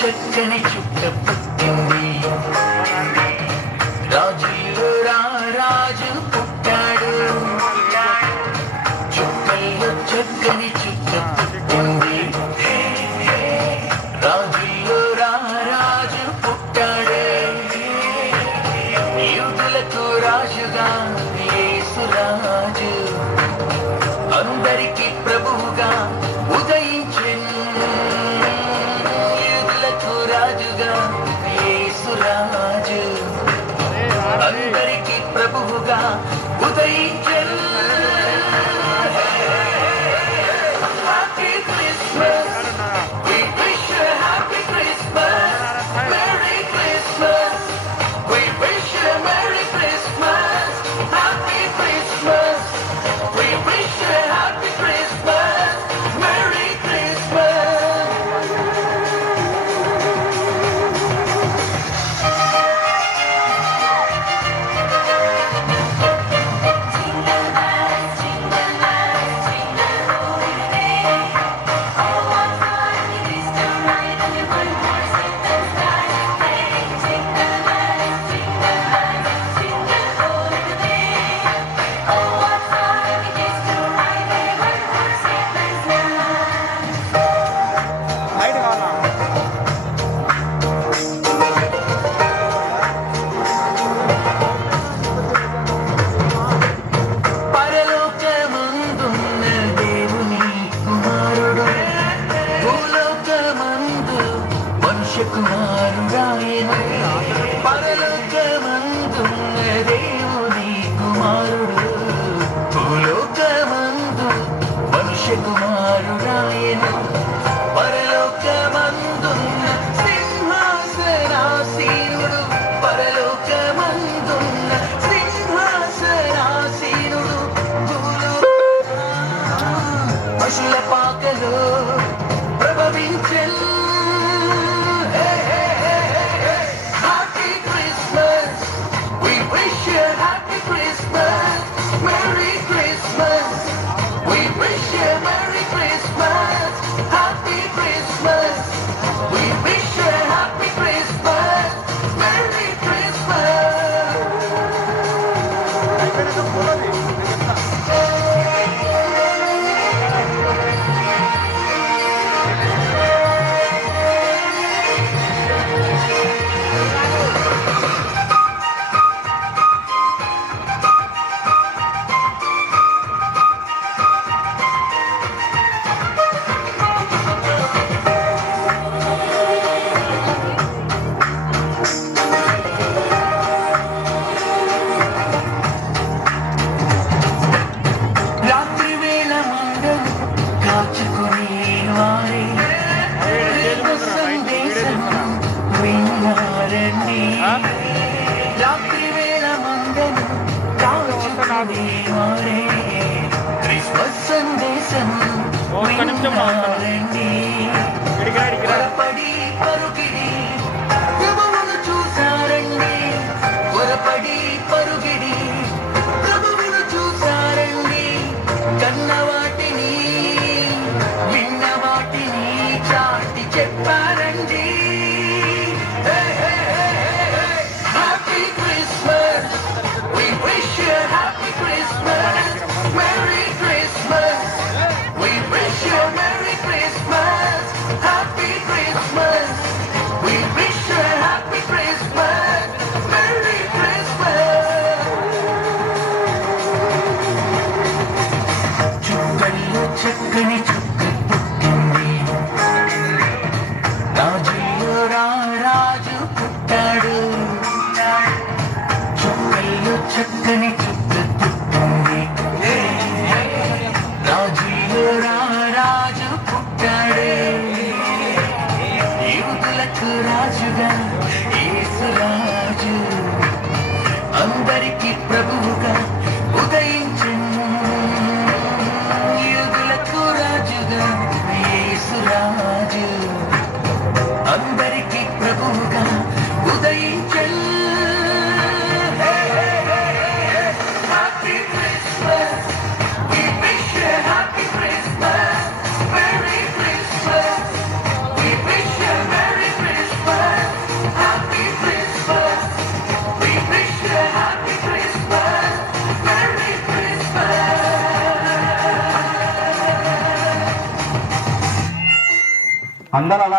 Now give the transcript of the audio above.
చక్కని చుక్క పుట్టింది, రాజుల్లో రాజు పుట్టాడు. చుక్కల్లో చక్కని చుక్క పుట్టింది, రాజుల్లో రాజు పుట్టాడే. యూదులకు రాజుగా యేసురాజు, అందరికి ప్రభువుగా ఉదయించెను. యూదులకు రాజుగా యేసురాజు, అందరికి ప్రభువుగా ఉదయించెను. Happy Christmas, we wish you a happy Christmas, Merry Christmas, we wish you a Merry Christmas, Happy Christmas, we wish you a happy Christmas, Merry Christmas. పరలోకమందున్న దేవుని కుమారుడు, భూలోకమందు మనుష్య కుమారుడాయెను. పరలోకమందున్న దేవుని కుమారుడు, భూలోకమందు మనుష్య కుమారుడాయెను. పరలోకమందున్న సింహాసనాసీనుడు, పరలోకమందున్న సింహాసనాసీనుడు, పశుల పాకలో ప్రభవించెను. Happy Christmas, we wish you a happy Christmas, Merry Christmas, we wish you a Merry Christmas, Happy Christmas, we wish you a happy Christmas, Merry Christmas. రాత్రి వేళ మండలు కాచుకునే వారే సందేశం విన్నారండి. రాత్రి వేళ మండలు కాచుకునే వారే క్రిస్మస్ సందేశం విన్నారండి. త్వరపడి పరుగిడి ప్రభువును చూసారండి, త్వరపడి పరుగిడి ప్రభువును చూసారండి. కన్న వాటిని విన్న వాటిని చాటి చెప్పారండి. Happy Christmas, we wish you a happy Christmas, Merry Christmas, we wish you a Merry Christmas, Happy Christmas, we wish you a happy Christmas, Merry Christmas. చుక్కల్లో చక్కని చుక్క పుట్టింది, రాజుల్లో రాజు పుట్టాడు. చుక్కల్లో చక్కని చుక్క పుట్టింది, రాజుల్లో రాజు పుట్టాడే. యూదులకు రాజుగా యేసురాజు, అందరికి ప్రభువుగా ఉదయించెను. యూదులకు రాజుగా యేసురాజు, అందరికి ప్రభువుగా ఉదయించెను. Happy Christmas, we wish you a happy Christmas, Merry Christmas, we wish you a Merry Christmas. అందరూ అలా